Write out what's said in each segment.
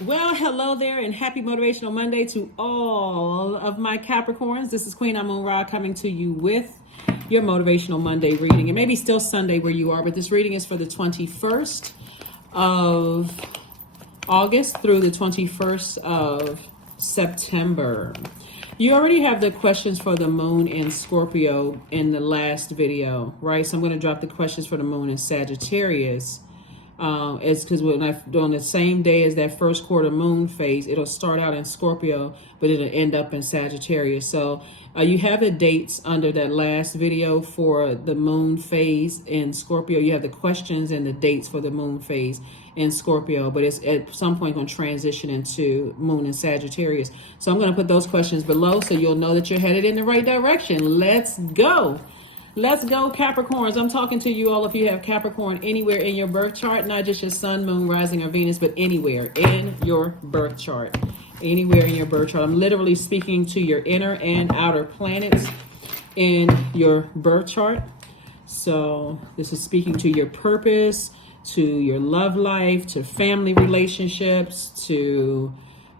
Well, hello there and happy Motivational Monday to all of my Capricorns. This is Queen Amun Ra coming to you with your Motivational Monday reading. It may be still Sunday where you are, but this reading is for the 21st of August through the 21st of September. You already have the questions for the moon in Scorpio in the last video, right? So I'm going to drop the questions for the moon in Sagittarius. It's because when on the same day as that first quarter moon phase, it'll start out in Scorpio, but it'll end up in Sagittarius. So you have the dates under that last video for the moon phase in Scorpio. You have the questions and the dates for the moon phase in Scorpio, but it's at some point going to transition into moon and Sagittarius. So I'm going to put those questions below so you'll know that you're headed in the right direction. Let's go. Let's go, Capricorns. I'm talking to you all if you have Capricorn anywhere in your birth chart, not just your sun, moon, rising, or Venus, but anywhere in your birth chart. Anywhere in your birth chart. I'm literally speaking to your inner and outer planets in your birth chart. So this is speaking to your purpose, to your love life, to family relationships, to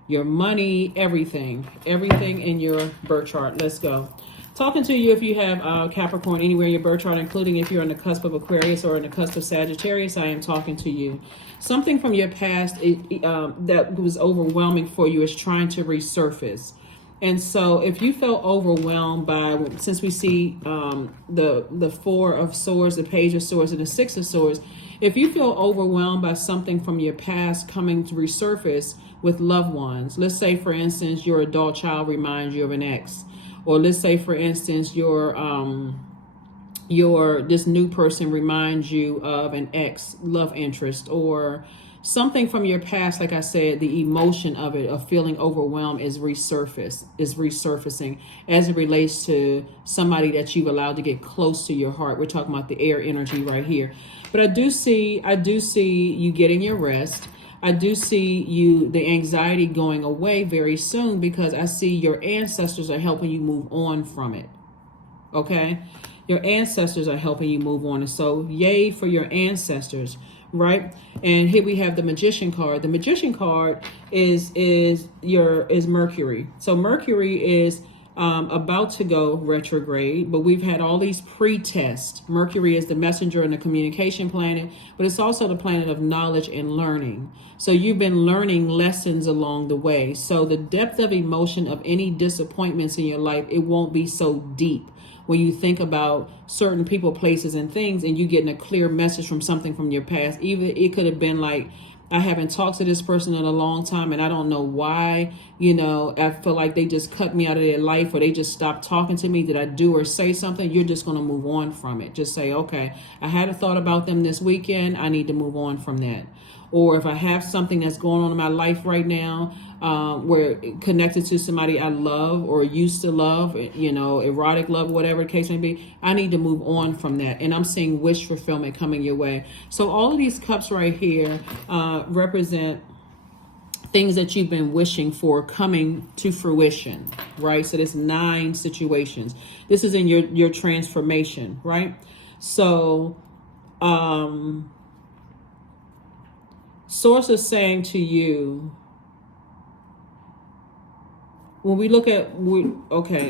your money, everything in your birth chart. Let's go. Talking to you if you have Capricorn anywhere in your birth chart, including if you're on the cusp of Aquarius or in the cusp of Sagittarius, I am talking to you. Something from your past that was overwhelming for you is trying to resurface. And so if you felt overwhelmed by, since we see the Four of Swords, the Page of Swords, and the Six of Swords, if you feel overwhelmed by something from your past coming to resurface with loved ones, let's say, for instance, your adult child reminds you of an ex. Or let's say, for instance, your this new person reminds you of an ex love interest, or something from your past. Like I said, the emotion of it, of feeling overwhelmed, is resurfacing as it relates to somebody that you've allowed to get close to your heart. We're talking about the air energy right here. But I do see you getting your rest. I do see the anxiety going away very soon, because I see your ancestors are helping you move on from it. Okay? Your ancestors are helping you move on. And so yay for your ancestors, right? And here we have the Magician card. The Magician card is Mercury. So Mercury is about to go retrograde, but we've had all these pre-tests. Mercury is the messenger and the communication planet, but it's also the planet of knowledge and learning. So you've been learning lessons along the way. So the depth of emotion of any disappointments in your life, it won't be so deep when you think about certain people, places, and things, and you getting a clear message from something from your past. Even it could have been like, I haven't talked to this person in a long time and I don't know why. I feel like they just cut me out of their life, or they just stopped talking to me. Did I do or say something? You're just going to move on from it. Just say, okay, I had a thought about them this weekend. I need to move on from that. Or if I have something that's going on in my life right now, where connected to somebody I love or used to love, erotic love, whatever the case may be, I need to move on from that. And I'm seeing wish fulfillment coming your way. So all of these cups right here represent things that you've been wishing for coming to fruition, right? So there's 9 situations. This is in your transformation, right? So Source is saying to you, when we look at,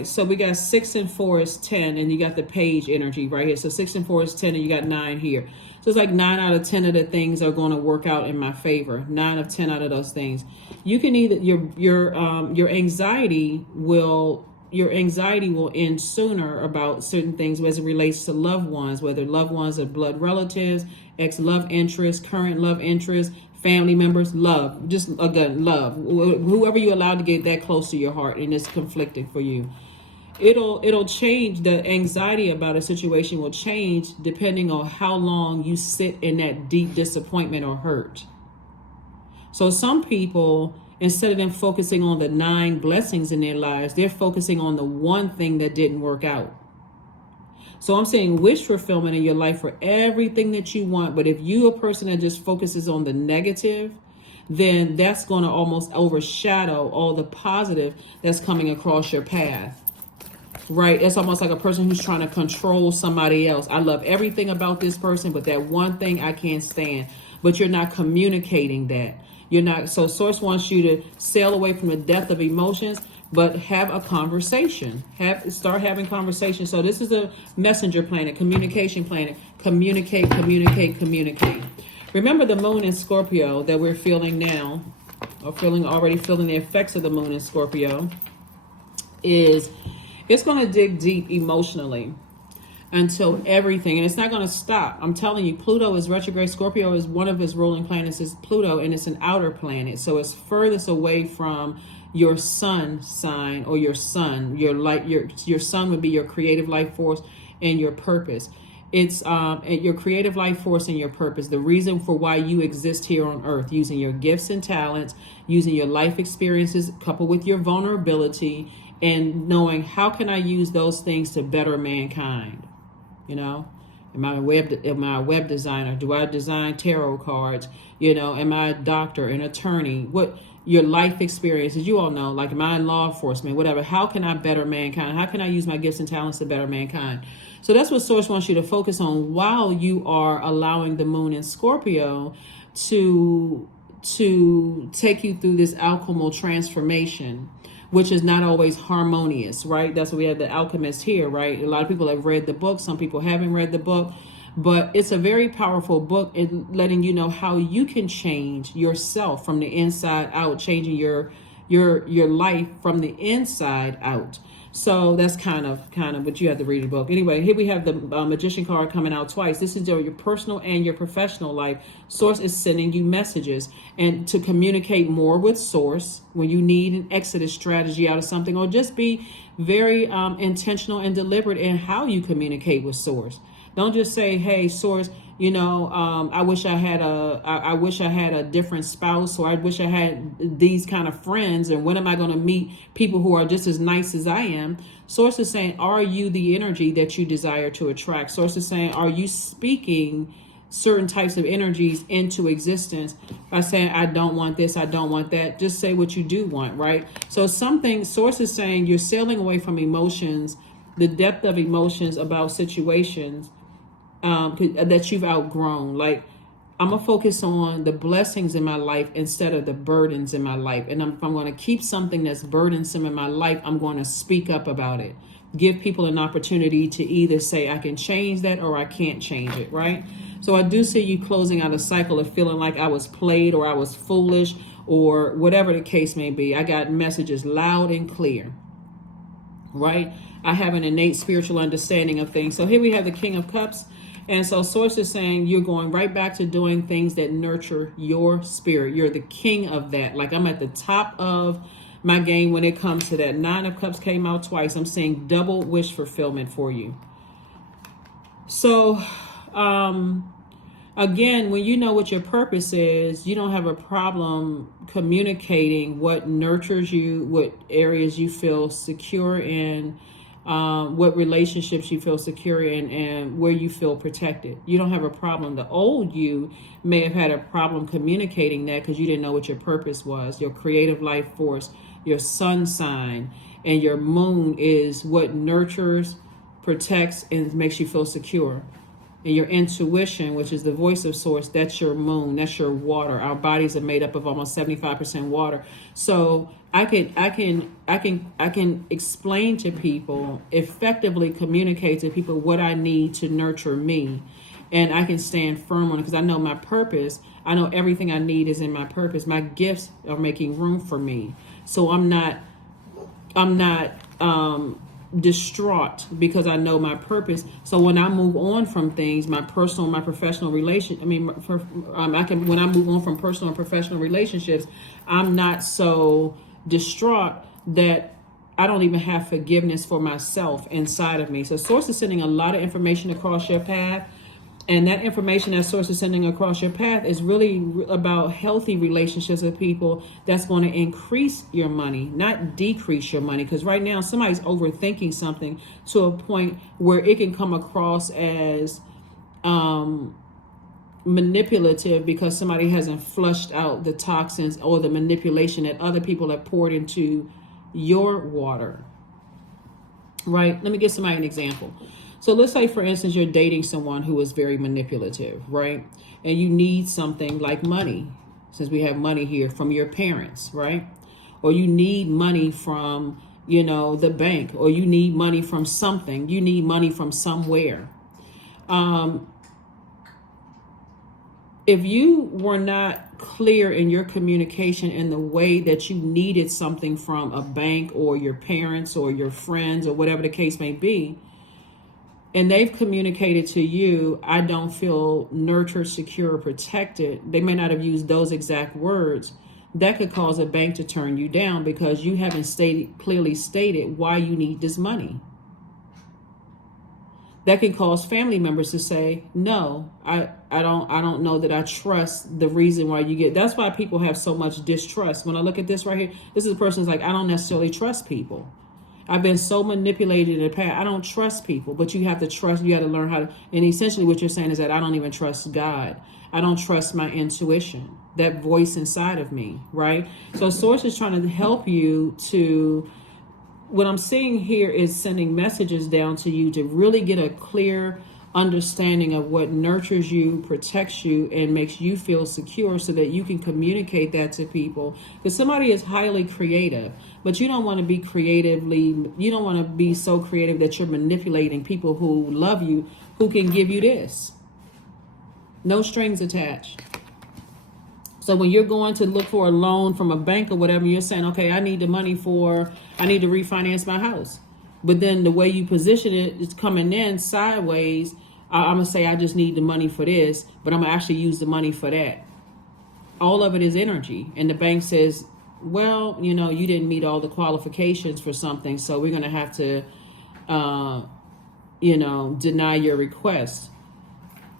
so we got 6 and 4 is 10, and you got the page energy right here. So 6 and 4 is 10, and you got 9 here. So it's like 9 out of 10 of the things are going to work out in my favor. 9 of 10 out of those things. You can either, your anxiety will end sooner about certain things as it relates to loved ones, whether loved ones are blood relatives, ex-love interest, current love interest, family members, love, just again, love, whoever you allowed to get that close to your heart and it's conflicting for you. It'll change. The anxiety about a situation will change depending on how long you sit in that deep disappointment or hurt. So some people, instead of them focusing on the 9 blessings in their lives, they're focusing on the one thing that didn't work out. So I'm saying wish fulfillment in your life for everything that you want. But if you're a person that just focuses on the negative, then that's going to almost overshadow all the positive that's coming across your path. Right? It's almost like a person who's trying to control somebody else. I love everything about this person, but that one thing I can't stand. But you're not communicating that. You're not, so source wants you to sail away from the depth of emotions, but have a conversation. Start having conversations. So this is a messenger planet, communication planet. Communicate, communicate, communicate. Remember the moon in Scorpio that we're feeling now, or already feeling the effects of the moon in Scorpio, is it's going to dig deep emotionally until everything, and it's not going to stop. I'm telling you, Pluto is retrograde. Scorpio is one of its ruling planets is Pluto, and it's an outer planet, so it's furthest away from your sun sign, or your sun. Your sun would be your creative life force and your purpose. It's your creative life force and your purpose, the reason for why you exist here on earth, using your gifts and talents, using your life experiences coupled with your vulnerability, and knowing how can I use those things to better mankind. You know, am I a web designer? Do I design tarot cards? You know, am I a doctor, an attorney? What your life experiences, you all know, like, am I in law enforcement, whatever. How can I better mankind? How can I use my gifts and talents to better mankind? So that's what Source wants you to focus on while you are allowing the moon in Scorpio to take you through this alchemical transformation, which is not always harmonious, right? That's why we have the Alchemist here, right? A lot of people have read the book. Some people haven't read the book, but it's a very powerful book in letting you know how you can change yourself from the inside out, changing your life from the inside out. So that's kind of what you have to read the book. Anyway, here we have the Magician card coming out twice. This is your personal and your professional life. Source is sending you messages, and to communicate more with Source when you need an exit strategy out of something, or just be very intentional and deliberate in how you communicate with Source. Don't just say, hey, Source, you know, I wish I had a different spouse, or I wish I had these kind of friends, and when am I going to meet people who are just as nice as I am? Source is saying, are you the energy that you desire to attract? Source is saying, are you speaking certain types of energies into existence by saying, I don't want this, I don't want that? Just say what you do want, right? So something, Source is saying, you're sailing away from emotions, the depth of emotions about situations that you've outgrown. Like, I'm gonna focus on the blessings in my life instead of the burdens in my life. And if I'm going to keep something that's burdensome in my life, I'm going to speak up about it. Give people an opportunity to either say I can change that or I can't change it, right? So I do see you closing out a cycle of feeling like I was played, or I was foolish, or whatever the case may be. I got messages loud and clear, right? I have an innate spiritual understanding of things. So here we have the King of Cups. And so Source is saying you're going right back to doing things that nurture your spirit. You're the king of that. Like, I'm at the top of my game when it comes to that. 9 of Cups came out twice. I'm seeing double wish fulfillment for you. So, again, when you know what your purpose is, you don't have a problem communicating what nurtures you, what areas you feel secure in, what relationships you feel secure in, and where you feel protected. You don't have a problem. The old you may have had a problem communicating that because you didn't know what your purpose was. Your creative life force, your sun sign, and your moon is what nurtures, protects, and makes you feel secure. And your intuition, which is the voice of Source, that's your moon, that's your water. Our bodies are made up of almost 75% water. So I can explain to people, effectively communicate to people what I need to nurture me. And I can stand firm on it because I know my purpose. I know everything I need is in my purpose. My gifts are making room for me. So I'm not distraught because I know my purpose. So when I move on from things, my personal, my professional when I move on from personal and professional relationships, I'm not so distraught that I don't even have forgiveness for myself inside of me. So Source is sending a lot of information across your path. And that information that Source is sending across your path is really about healthy relationships with people that's going to increase your money, not decrease your money. Because right now somebody's overthinking something to a point where it can come across as manipulative because somebody hasn't flushed out the toxins or the manipulation that other people have poured into your water. Right? Let me give somebody an example. So let's say, for instance, you're dating someone who is very manipulative, right? And you need something like money. since we have money here, from your parents, right? Or you need money from, the bank, or you need money from something. You need money from somewhere. If you were not clear in your communication in the way that you needed something from a bank or your parents or your friends or whatever the case may be, and they've communicated to you, I don't feel nurtured, secure, or protected, they may not have used those exact words, that could cause a bank to turn you down because you haven't clearly stated why you need this money. That can cause family members to say, no, I don't know that I trust the reason why you get. That's why people have so much distrust. When I look at this right here, this is a person who's like, I don't necessarily trust people. I've been so manipulated in the past. I don't trust people, but you have to trust. You got to learn how to. And essentially what you're saying is that I don't even trust God. I don't trust my intuition, that voice inside of me, right? So Source is trying to help you to. What I'm seeing here is sending messages down to you to really get a clear understanding of what nurtures you, protects you, and makes you feel secure so that you can communicate that to people. Because somebody is highly creative, but you don't want to be you don't want to be so creative that you're manipulating people who love you, who can give you this. No strings attached. So when you're going to look for a loan from a bank or whatever, you're saying, okay, I need the money I need to refinance my house. But then the way you position it is coming in sideways. I'm going to say, I just need the money for this, but I'm going to actually use the money for that. All of it is energy. And the bank says, well, you didn't meet all the qualifications for something, so we're going to have to, deny your request.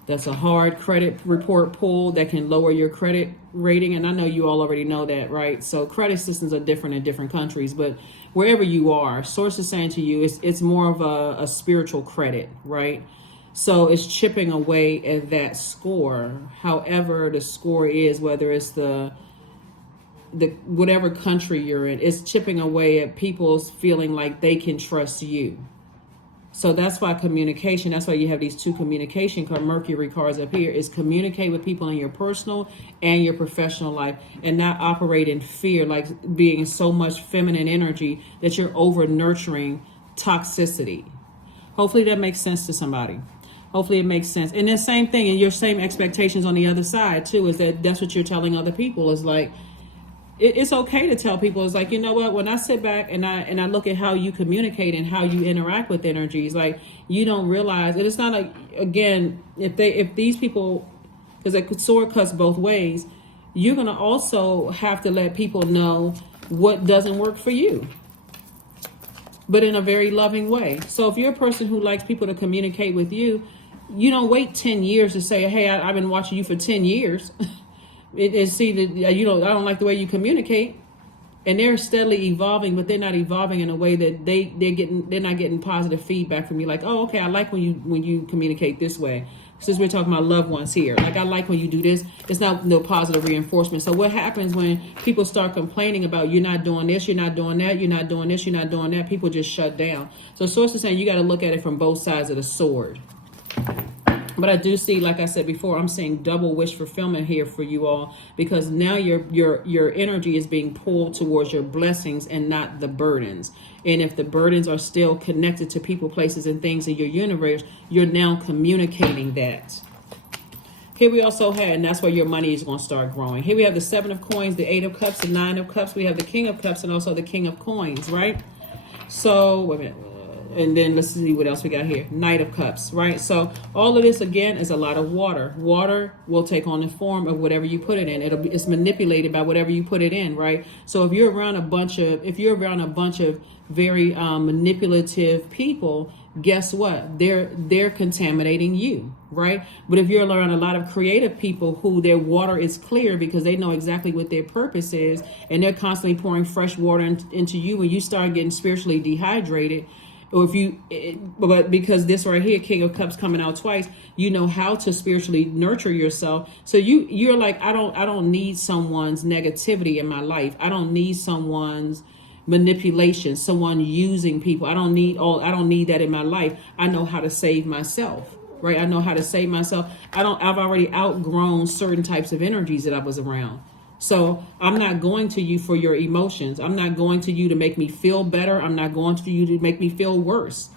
That's a hard credit report pull that can lower your credit rating. And I know you all already know that, right? So credit systems are different in different countries, but wherever you are, Source is saying to you, it's more of a spiritual credit, right? So it's chipping away at that score. However the score is, whether it's the whatever country you're in, it's chipping away at people's feeling like they can trust you. So that's why communication, that's why you have these two communication Mercury cards up here, is communicate with people in your personal and your professional life and not operate in fear, like being so much feminine energy that you're over nurturing toxicity. Hopefully that makes sense to somebody. Hopefully it makes sense. And the same thing, and your same expectations on the other side too, is that's what you're telling other people, is like, it's okay to tell people, it's like, you know what, when I sit back and I look at how you communicate and how you interact with energies, like, you don't realize, and it's not like, again, if these people, because a sword cuts both ways, you're going to also have to let people know what doesn't work for you, but in a very loving way. So if you're a person who likes people to communicate with you, you don't wait 10 years to say, hey, I've been watching you for 10 years. And see that I don't like the way you communicate, and they're steadily evolving, but they're not evolving in a way that they're not getting positive feedback from you. Like, oh, okay, I like when you communicate this way. Since we're talking about loved ones here, like, I like when you do this. It's not no positive reinforcement. So what happens when people start complaining about you're not doing this, you're not doing that, you're not doing this, you're not doing that? People just shut down. So Source is saying you got to look at it from both sides of the sword. But I do see, like I said before, I'm seeing double wish fulfillment here for you all, because now your energy is being pulled towards your blessings and not the burdens. And if the burdens are still connected to people, places, and things in your universe, you're now communicating that. Here we also had, and that's where your money is going to start growing. Here we have the 7 of coins, the 8 of cups, the 9 of cups. We have the King of cups and also the King of coins, right? So, wait a minute. And then let's see what else we got here. Knight of Cups, right? So all of this, again, is a lot of water. Water will take on the form of whatever you put it in. It's manipulated by whatever you put it in, right? So if you're around a bunch of very manipulative people, guess what? They're contaminating you, right? But if you're around a lot of creative people who their water is clear because they know exactly what their purpose is, and they're constantly pouring fresh water into you, when you start getting spiritually dehydrated, or but because this right here, King of Cups coming out twice, you know how to spiritually nurture yourself. So you're like, I don't need someone's negativity in my life. I don't need someone's manipulation, someone using people. I don't need that in my life. I know how to save myself, right? I know how to save myself. I've already outgrown certain types of energies that I was around. So I'm not going to you for your emotions. I'm not going to you to make me feel better. I'm not going to you to make me feel worse.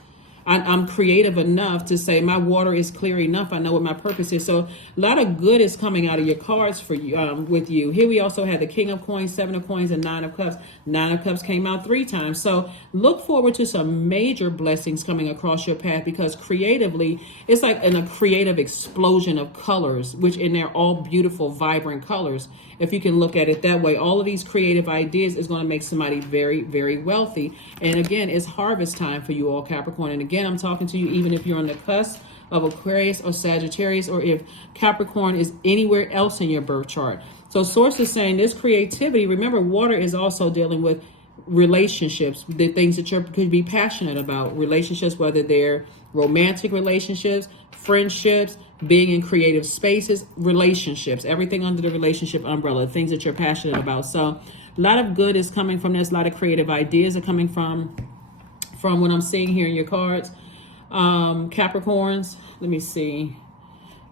I'm creative enough to say my water is clear enough. I know what my purpose is. So a lot of good is coming out of your cards for you, with you. Here we also had the King of Coins, Seven of Coins, and Nine of Cups. Nine of Cups came out 3 times. So look forward to some major blessings coming across your path, because creatively, it's like in a creative explosion of colors, which in they're all beautiful, vibrant colors. If you can look at it that way, all of these creative ideas is going to make somebody very, very wealthy. And again, it's harvest time for you all, Capricorn. And again, I'm talking to you even if you're on the cusp of Aquarius or Sagittarius, or if Capricorn is anywhere else in your birth chart. So source is saying this creativity, remember, water is also dealing with relationships, the things that you could be passionate about, relationships, whether they're romantic relationships, friendships, being in creative spaces, relationships, everything under the relationship umbrella, things that you're passionate about. So a lot of good is coming from this. A lot of creative ideas are coming from what I'm seeing here in your cards, Capricorns. Let me see.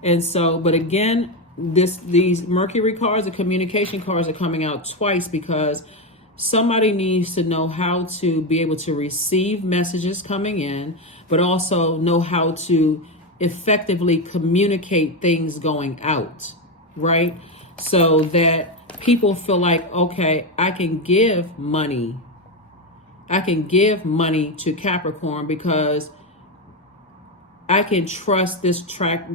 And so, but again, these Mercury cards, the communication cards, are coming out twice, because somebody needs to know how to be able to receive messages coming in, but also know how to effectively communicate things going out, right? So that people feel like, okay, I can give money to Capricorn because I can trust this track,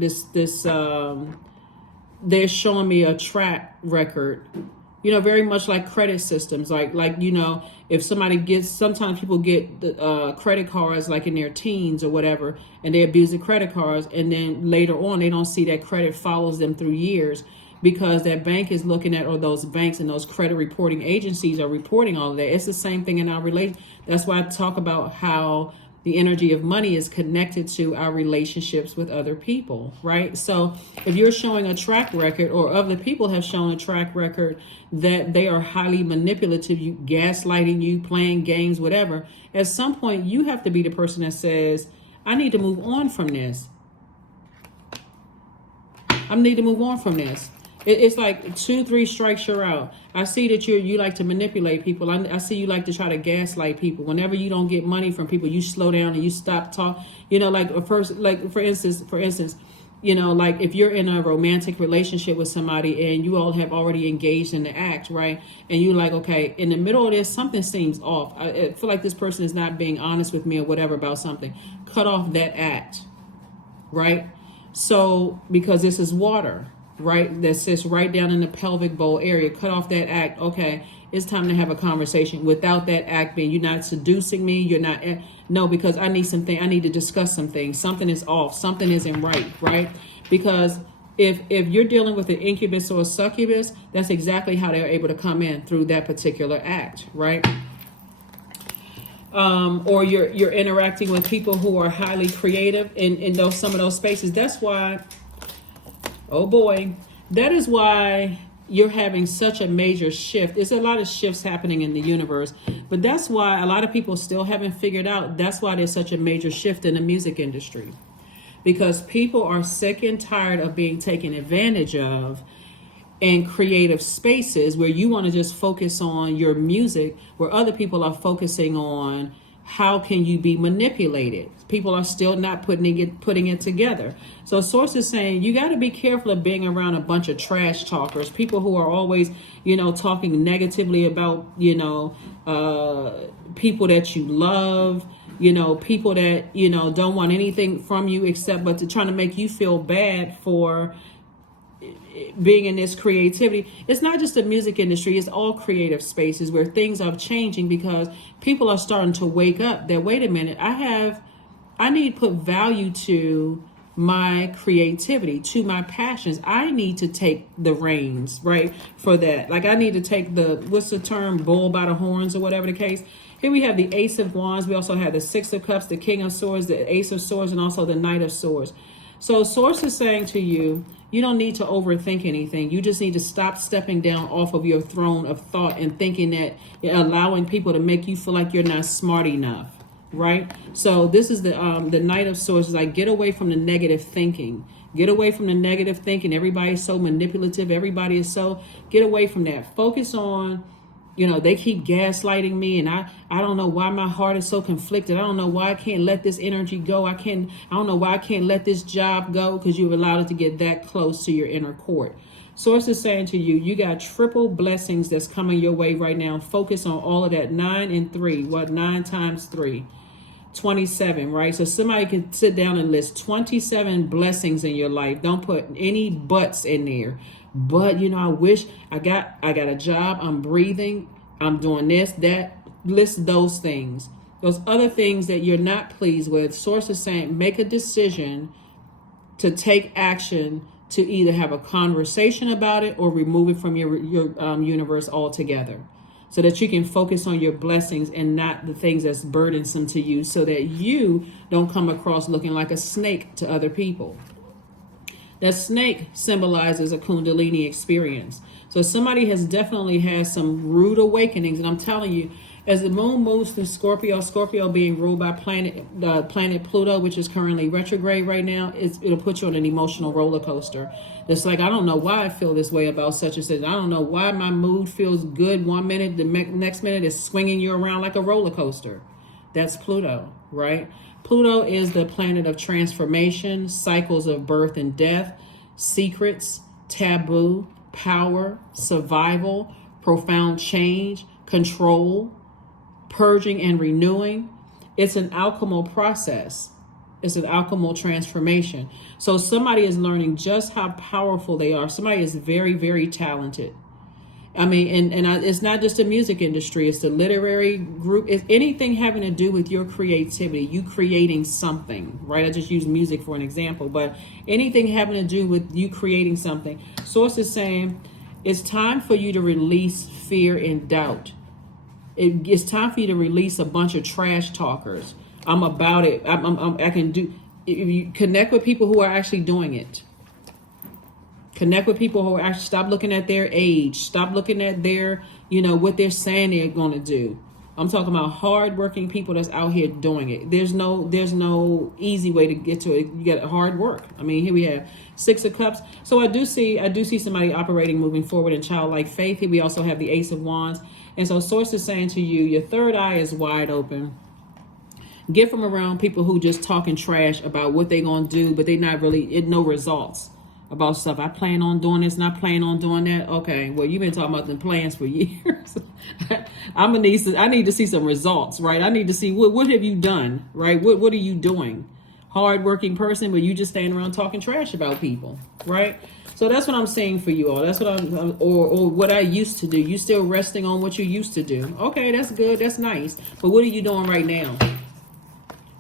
they're showing me a track record, very much like credit systems. Like, if somebody gets, sometimes people get credit cards like in their teens or whatever, and they abuse the credit cards. And then later on, they don't see that credit follows them through years, because that bank is looking at, or those banks and those credit reporting agencies are reporting all of that. It's the same thing in our relation. That's why I talk about how the energy of money is connected to our relationships with other people, right? So if you're showing a track record, or other people have shown a track record that they are highly manipulative, you gaslighting you, playing games, whatever, at some point you have to be the person that says, I need to move on from this. I need to move on from this. It's like 2-3 strikes, you're out. I see that you like to manipulate people. I see you like to try to gaslight people. Whenever you don't get money from people, you slow down and you stop talking. For instance, like if you're in a romantic relationship with somebody and you all have already engaged in the act, right? And you're like, okay, in the middle of this, something seems off. I feel like this person is not being honest with me or whatever about something. Cut off that act, right? So, because this is water, right, that sits right down in the pelvic bowl area. Cut off that act. Okay, it's time to have a conversation without that act being, you're not seducing me, you're not, no, because I need to discuss some things. Something is off, something isn't right? Because if you're dealing with an incubus or a succubus, that's exactly how they're able to come in, through that particular act, right? Or you're interacting with people who are highly creative in some of those spaces. That's why, oh boy, that is why you're having such a major shift. There's a lot of shifts happening in the universe, but that's why a lot of people still haven't figured out. That's why there's such a major shift in the music industry, because people are sick and tired of being taken advantage of in creative spaces where you want to just focus on your music, where other people are focusing on how can you be manipulated. People are still not putting it together. So source is saying you got to be careful of being around a bunch of trash talkers, people who are always, talking negatively about, people that you love, people that, don't want anything from you except but to trying to make you feel bad for being in this creativity. It's not just the music industry, it's all creative spaces where things are changing, because people are starting to wake up that, wait a minute, I need to put value to my creativity, to my passions. I need to take the reins, right, for that. Like I need to take what's the term, bull by the horns, or whatever the case. Here we have the Ace of Wands. We also have the Six of Cups, the King of Swords, the Ace of Swords, and also the Knight of Swords. So source is saying to you, you don't need to overthink anything. You just need to stop stepping down off of your throne of thought and thinking that you're allowing people to make you feel like you're not smart enough, right? So this is the Knight of Swords. Is like, get away from the negative thinking. Get away from the negative thinking. Everybody is so manipulative. Everybody is so, get away from that. Focus on, they keep gaslighting me, and I don't know why my heart is so conflicted. I don't know why I can't let this energy go. I don't know why I can't let this job go, because you've allowed it to get that close to your inner court. Source is saying to you, you got triple blessings that's coming your way right now. Focus on all of that. 9 and 3. What? 9 times 3. 27, right? So somebody can sit down and list 27 blessings in your life. Don't put any buts in there. But, I wish I got a job. I'm breathing. I'm doing this, that. List those things. Those other things that you're not pleased with. Source is saying, make a decision to take action to either have a conversation about it or remove it from your universe altogether, so that you can focus on your blessings and not the things that's burdensome to you, so that you don't come across looking like a snake to other people. That snake symbolizes a Kundalini experience. So somebody has definitely had some rude awakenings. And I'm telling you, as the moon moves through Scorpio being ruled by planet Pluto, which is currently retrograde right now, it'll put you on an emotional roller coaster. It's like, I don't know why I feel this way about such and such. I don't know why my mood feels good one minute, the next minute is swinging you around like a roller coaster. That's Pluto, right? Pluto is the planet of transformation, cycles of birth and death, secrets, taboo, power, survival, profound change, control, purging and renewing. It's an alchemical process. It's an alchemical transformation. So somebody is learning just how powerful they are. Somebody is very, very talented. I mean, and it's not just the music industry. It's the literary group. It's anything having to do with your creativity, you creating something, right? I just use music for an example, but anything having to do with you creating something. Source is saying it's time for you to release fear and doubt. It's time for you to release a bunch of trash talkers. I'm about it. I can do. If you connect with people who are actually doing it. Connect with people who are actually, stop looking at their age. Stop looking at their, what they're saying they're going to do. I'm talking about hardworking people that's out here doing it. There's no easy way to get to it. You got hard work. I mean, here we have 6 of Cups. So I do see somebody operating, moving forward in childlike faith. Here we also have the Ace of Wands. And so Source is saying to you, your third eye is wide open. Get from around people who just talking trash about what they're going to do, but they not really, no results about stuff. I plan on doing this, not plan on doing that. Okay, well, you've been talking about the plans for years. I need to see some results, right? I need to see what have you done, right? What are you doing? Hardworking person, but you just stand around talking trash about people, right? So that's what I'm saying for you all. That's what or what I used to do. You still resting on what you used to do. Okay, that's good. That's nice. But what are you doing right now?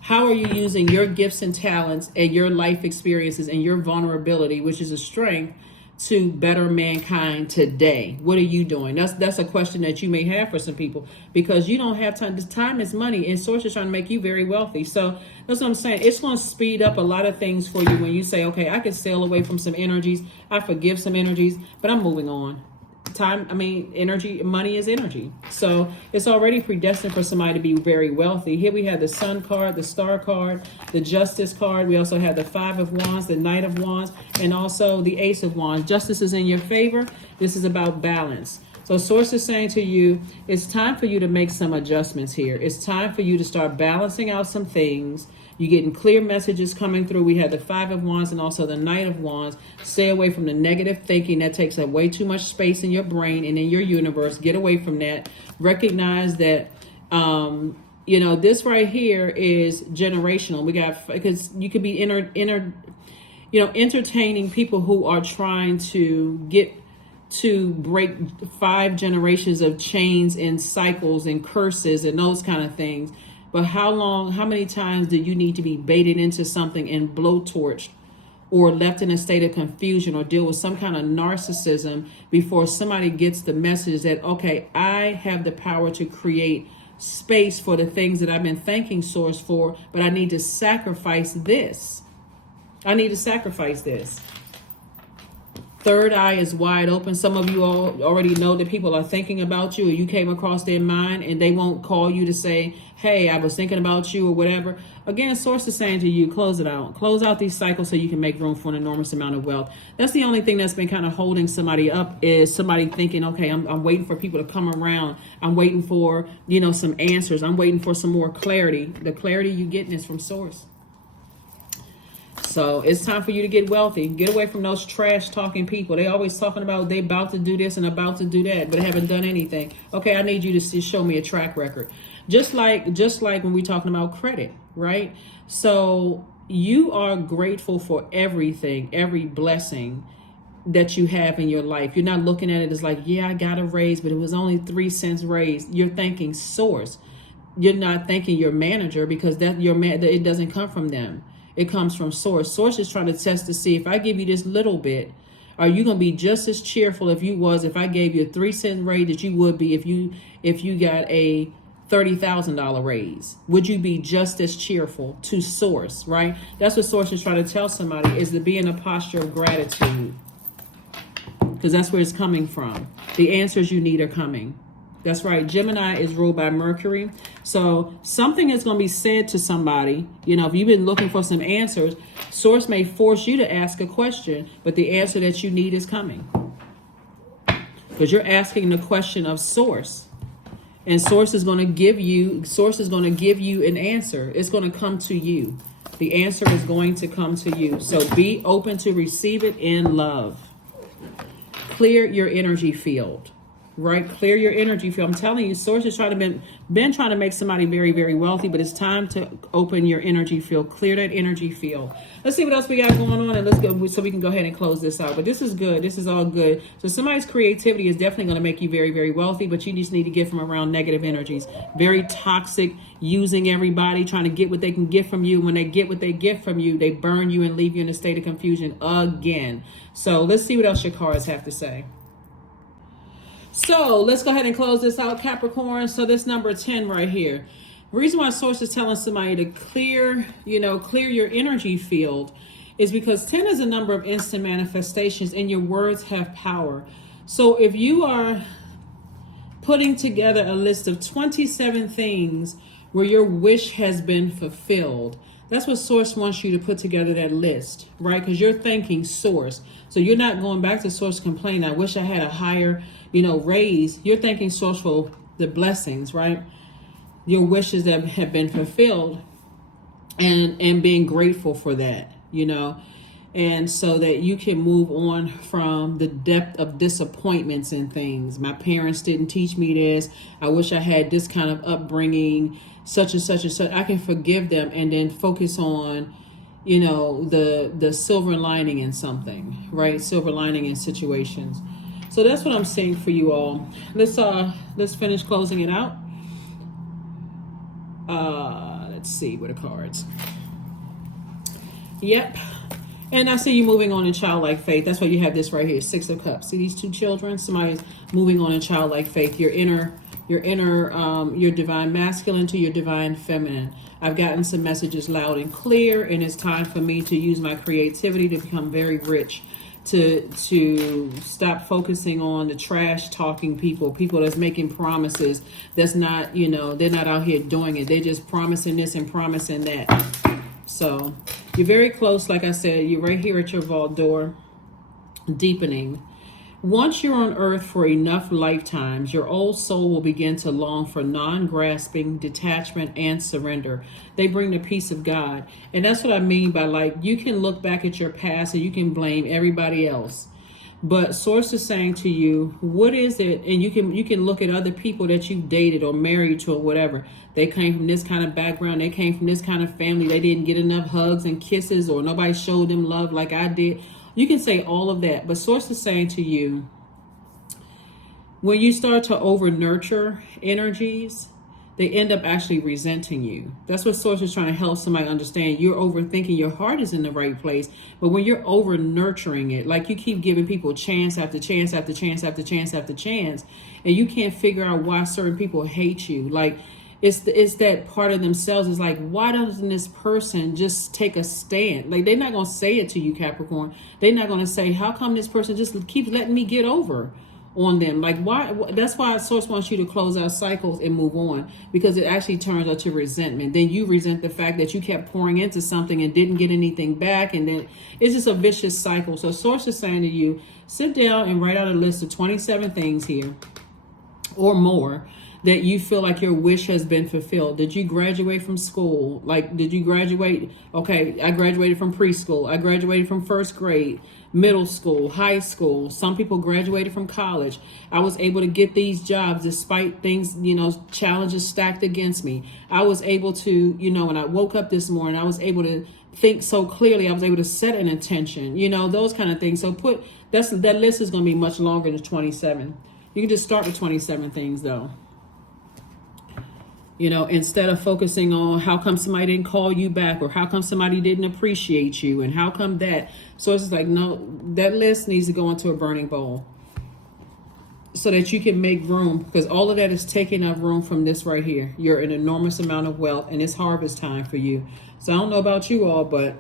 How are you using your gifts and talents and your life experiences and your vulnerability, which is a strength, to better mankind today? What are you doing? That's a question that you may have for some people, because you don't have time. This time is money, and Source is trying to make you very wealthy. So that's what I'm saying. It's going to speed up a lot of things for you when you say, okay, I can sail away from some energies. I forgive some energies, but I'm moving on. Energy, money is energy. So it's already predestined for somebody to be very wealthy. Here we have the Sun card, the Star card, the Justice card. We also have the 5 of Wands, the Knight of Wands, and also the Ace of Wands. Justice is in your favor. This is about balance. So Source is saying to you, it's time for you to make some adjustments here. It's time for you to start balancing out some things. You're getting clear messages coming through. We have the 5 of Wands and also the Knight of Wands. Stay away from the negative thinking. That takes up way too much space in your brain and in your universe. Get away from that. Recognize that, this right here is generational. Because you could be entertaining people who are trying to get to break 5 generations of chains and cycles and curses and those kind of things. But how many times do you need to be baited into something and blowtorched or left in a state of confusion or deal with some kind of narcissism before somebody gets the message that, okay, I have the power to create space for the things that I've been thanking Source for, but I need to sacrifice this. I need to sacrifice this. Third eye is wide open. Some of you all already know that people are thinking about you, or you came across their mind, and they won't call you to say, hey, I was thinking about you or whatever. Again, source is saying to you, close it out. Close out these cycles so you can make room for an enormous amount of wealth. That's the only thing that's been kind of holding somebody up, is somebody thinking, okay, I'm waiting for people to come around. I'm waiting for, some answers. I'm waiting for some more clarity. The clarity you getting is from source. So it's time for you to get wealthy. Get away from those trash talking people. They always talking about they about to do this and about to do that, but they haven't done anything. Okay, I need you to show me a track record. Just like when we're talking about credit, right? So you are grateful for everything, every blessing that you have in your life. You're not looking at it as like, yeah, I got a raise, but it was only 3 cents raise. You're thanking source. You're not thanking your manager, because it doesn't come from them. It comes from source. Source is trying to test to see, if I give you this little bit, are you going to be just as cheerful if I gave you a 3 cent raise that you would be if you got a $30,000 raise? Would you be just as cheerful to source, right? That's what source is trying to tell somebody, is to be in a posture of gratitude, because that's where it's coming from. The answers you need are coming. That's right. Gemini is ruled by Mercury. So something is going to be said to somebody. If you've been looking for some answers, source may force you to ask a question, but the answer that you need is coming, because you're asking the question of source, and source is going to give you an answer. It's going to come to you. The answer is going to come to you. So be open to receive it in love. Clear your energy field. Right? Clear your energy field. I'm telling you, source is trying to make somebody very, very wealthy, but it's time to open your energy field. Clear that energy field. Let's see what else we got going on, and let's go so we can go ahead and close this out. But this is good. This is all good. So somebody's creativity is definitely going to make you very, very wealthy, but you just need to get from around negative energies. Very toxic, using everybody, trying to get what they can get from you. When they get what they get from you, they burn you and leave you in a state of confusion again. So let's see what else your cards have to say. So let's go ahead and close this out, Capricorn. So this number 10 right here. The reason why source is telling somebody to clear your energy field is because 10 is a number of instant manifestations, and your words have power. So if you are putting together a list of 27 things where your wish has been fulfilled, that's what source wants you to put together, that list, right? Because you're thanking source. So you're not going back to source complaining, I wish I had a higher, raise. You're thanking source for the blessings, right? Your wishes that have been fulfilled, and being grateful for that, and so that you can move on from the depth of disappointments and things. My parents didn't teach me this. I wish I had this kind of upbringing, such and such and such. I can forgive them, and then focus on, the silver lining in something, right? Silver lining in situations. So that's what I'm saying for you all. Let's finish closing it out. Let's see where the cards. Yep. And I see you moving on in childlike faith. That's why you have this right here, 6 of Cups. See these 2 children? Somebody's moving on in childlike faith. Your divine masculine to your divine feminine. I've gotten some messages loud and clear, and it's time for me to use my creativity to become very rich. To stop focusing on the trash talking people that's making promises that's not, they're not out here doing it. They're just promising this and promising that. So you're very close. Like I said, you're right here at your vault door, deepening. Once you're on earth for enough lifetimes, your old soul will begin to long for non-grasping, detachment, and surrender. They bring the peace of God. And that's what I mean by, you can look back at your past and you can blame everybody else. But source is saying to you, what is it? And you can look at other people that you've dated or married to or whatever. They came from this kind of background. They came from this kind of family. They didn't get enough hugs and kisses, or nobody showed them love like I did. You can say all of that, but source is saying to you, when you start to over nurture energies, they end up actually resenting you. That's what source is trying to help somebody understand. You're overthinking. Your heart is in the right place, but when you're over nurturing it, like you keep giving people chance after chance after chance after chance after chance, and you can't figure out why certain people hate you. Like It's that part of themselves is like, why doesn't this person just take a stand? Like, they're not going to say it to you, Capricorn. They're not going to say, how come this person just keeps letting me get over on them? Like, why? That's why Source wants you to close out cycles and move on, because it actually turns out to resentment. Then you resent the fact that you kept pouring into something and didn't get anything back, and then it's just a vicious cycle. So Source is saying to you, sit down and write out a list of 27 things here or more that you feel like your wish has been fulfilled. Did you graduate from school? Like, did you graduate? Okay, I graduated from preschool. I graduated from first grade, middle school, high school. Some people graduated from college. I was able to get these jobs despite things, challenges stacked against me. I was able to, when I woke up this morning, I was able to think so clearly. I was able to set an intention, those kind of things. So that list is going to be much longer than 27. You can just start with 27 things though. Instead of focusing on how come somebody didn't call you back, or how come somebody didn't appreciate you, and how come that. So it's just like, no, that list needs to go into a burning bowl so that you can make room, because all of that is taking up room from this right here. You're an enormous amount of wealth, and it's harvest time for you. So I don't know about you all, but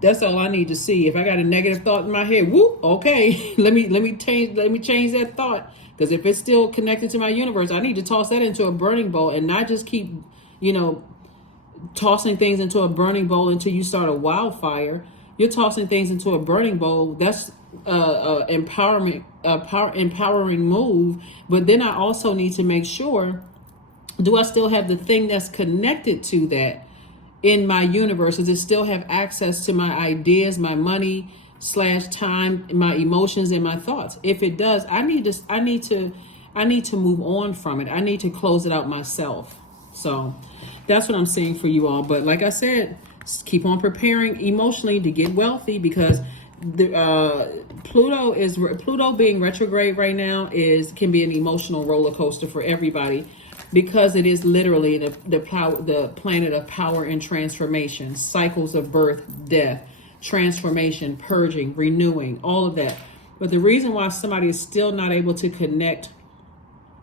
that's all I need to see. If I got a negative thought in my head, whoop, okay, let me change that thought. Because if it's still connected to my universe, I need to toss that into a burning bowl, and not just keep, tossing things into a burning bowl until you start a wildfire. You're tossing things into a burning bowl. That's empowering move. But then I also need to make sure, do I still have the thing that's connected to that in my universe? Does it still have access to my ideas, my money, /time, my emotions, and my thoughts? If it does, I need to move on from it. I need to close it out myself. So that's what I'm saying for you all. But like I said, keep on preparing emotionally to get wealthy, because the Pluto being retrograde right now can be an emotional roller coaster for everybody, because it is literally the planet of power and transformation, cycles of birth, death, transformation, purging, renewing, all of that. But the reason why somebody is still not able to connect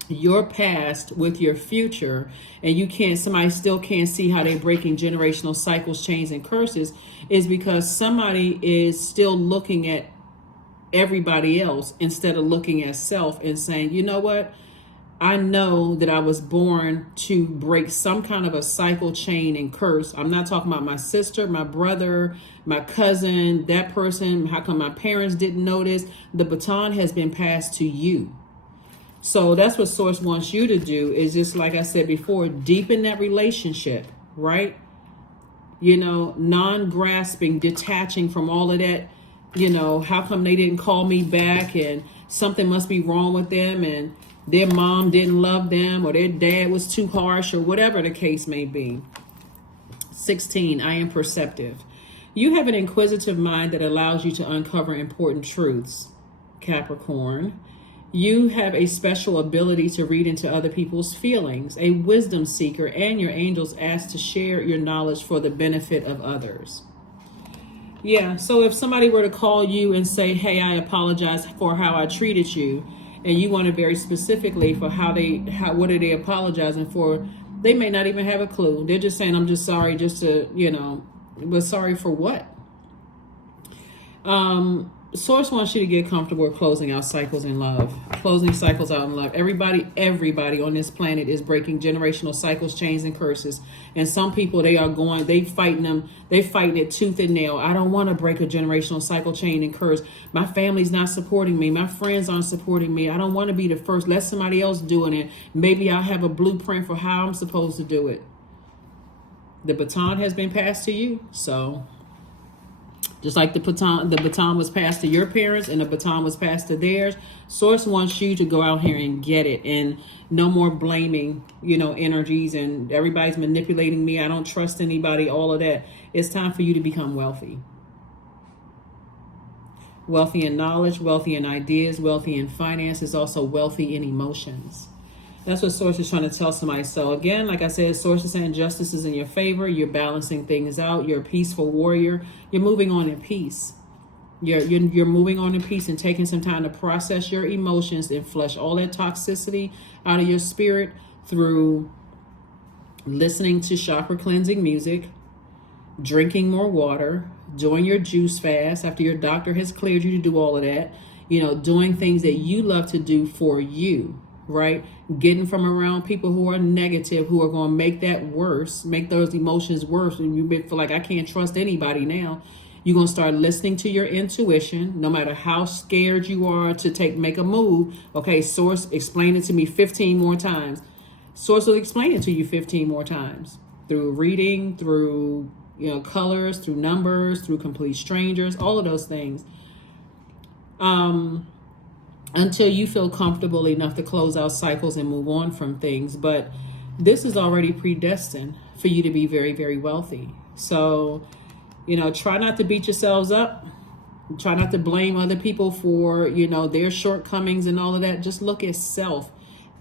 your past with your future, and somebody still can't see how they're breaking generational cycles, chains, and curses, is because somebody is still looking at everybody else instead of looking at self and saying, you know what? I know that I was born to break some kind of a cycle, chain, and curse. I'm not talking about my sister, my brother, my cousin, that person. How come my parents didn't notice? The baton has been passed to you. So that's what Source wants you to do, is just like I said before, deepen that relationship, right? Non-grasping, detaching from all of that. How come they didn't call me back, and something must be wrong with them, and their mom didn't love them, or their dad was too harsh, or whatever the case may be. 16, I am perceptive. You have an inquisitive mind that allows you to uncover important truths, Capricorn. You have a special ability to read into other people's feelings, a wisdom seeker, and your angels ask to share your knowledge for the benefit of others. Yeah, so if somebody were to call you and say, hey, I apologize for how I treated you, and you want it very specifically for what are they apologizing for, they may not even have a clue. They're just saying, I'm just sorry, but sorry for what? Source wants you to get comfortable with closing out cycles in love. Closing cycles out in love. Everybody on this planet is breaking generational cycles, chains, and curses. And some people, they fighting it tooth and nail. I don't want to break a generational cycle, chain, and curse. My family's not supporting me. My friends aren't supporting me. I don't want to be the first. Let somebody else do it. And maybe I'll have a blueprint for how I'm supposed to do it. The baton has been passed to you. So just like the baton was passed to your parents and the baton was passed to theirs, Source wants you to go out here and get it, and no more blaming, energies, and everybody's manipulating me. I don't trust anybody, all of that. It's time for you to become wealthy. Wealthy in knowledge, wealthy in ideas, wealthy in finances, also wealthy in emotions. That's what Source is trying to tell somebody. So again, like I said, Source is saying justice is in your favor. You're balancing things out. You're a peaceful warrior. You're moving on in peace. You're moving on in peace and taking some time to process your emotions and flush all that toxicity out of your spirit through listening to chakra cleansing music, drinking more water, doing your juice fast after your doctor has cleared you to do all of that, doing things that you love to do for you, right? Getting from around people who are negative, who are going to make that worse, make those emotions worse. And you feel like, I can't trust anybody now. You're going to start listening to your intuition, no matter how scared you are to make a move. Okay, source, explain it to me 15 more times. Source will explain it to you 15 more times through reading, through colors, through numbers, through complete strangers, all of those things. Until you feel comfortable enough to close out cycles and move on from things. But this is already predestined for you to be very, very wealthy. So, try not to beat yourselves up. Try not to blame other people for, their shortcomings and all of that. Just look at self.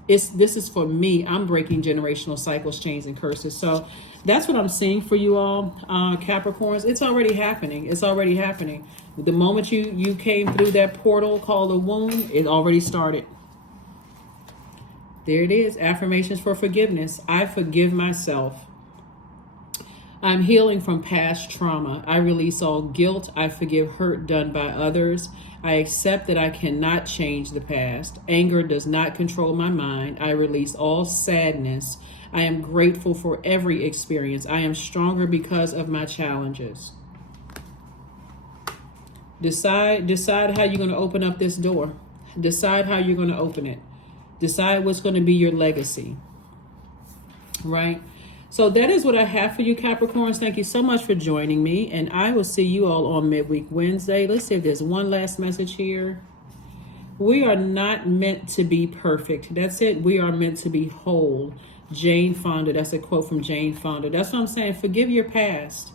This is for me. I'm breaking generational cycles, chains, and curses. So that's what I'm seeing for you all, Capricorns. It's already happening. It's already happening. The moment you came through that portal called a womb, it already started. There it is. Affirmations for forgiveness. I forgive myself. I'm healing from past trauma. I release all guilt. I forgive hurt done by others. I accept that I cannot change the past. Anger does not control my mind. I release all sadness. I am grateful for every experience. I am stronger because of my challenges. Decide how you're going to open up this door. Decide how you're going to open it. Decide what's going to be your legacy. Right? So that is what I have for you, Capricorns. Thank you so much for joining me. And I will see you all on Midweek Wednesday. Let's see if there's one last message here. We are not meant to be perfect. That's it. We are meant to be whole. Jane Fonda. That's a quote from Jane Fonda. That's what I'm saying. Forgive your past.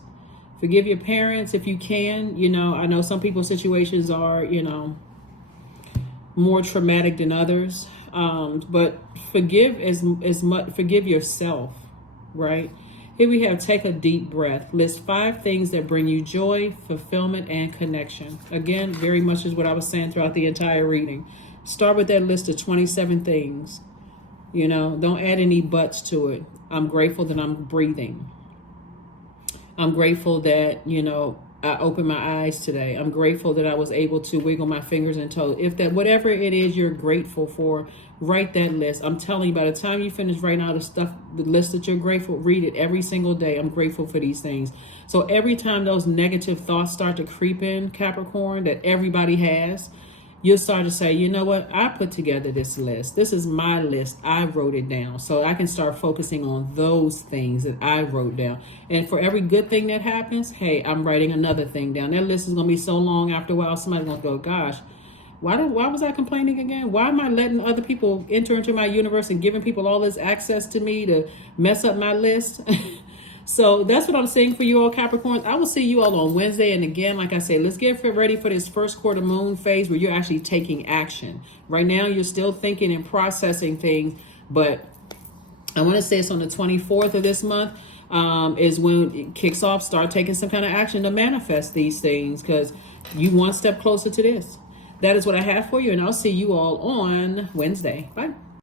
Forgive your parents if you can. I know some people's situations are, more traumatic than others. But forgive as much. Forgive yourself. Right? Here we have take a deep breath. List 5 things that bring you joy, fulfillment, and connection. Again, very much is what I was saying throughout the entire reading. Start with that list of 27 things. Don't add any buts to it. I'm grateful that I'm breathing. I'm grateful that, I opened my eyes today. I'm grateful that I was able to wiggle my fingers and toes. Whatever it is you're grateful for, write that list. I'm telling you, by the time you finish writing out the list that you're grateful, read it every single day. I'm grateful for these things. So every time those negative thoughts start to creep in, Capricorn, that everybody has, you'll start to say, you know what? I put together this list. This is my list. I wrote it down. So I can start focusing on those things that I wrote down. And for every good thing that happens, hey, I'm writing another thing down. That list is going to be so long after a while, somebody's going to go, gosh, why was I complaining again? Why am I letting other people enter into my universe and giving people all this access to me to mess up my list? So that's what I'm saying for you all, Capricorns. I will see you all on Wednesday. And again, like I say, let's get ready for this first quarter moon phase where you're actually taking action. Right now, you're still thinking and processing things. But I want to say it's on the 24th of this month is when it kicks off. Start taking some kind of action to manifest these things because you one step closer to this. That is what I have for you. And I'll see you all on Wednesday. Bye.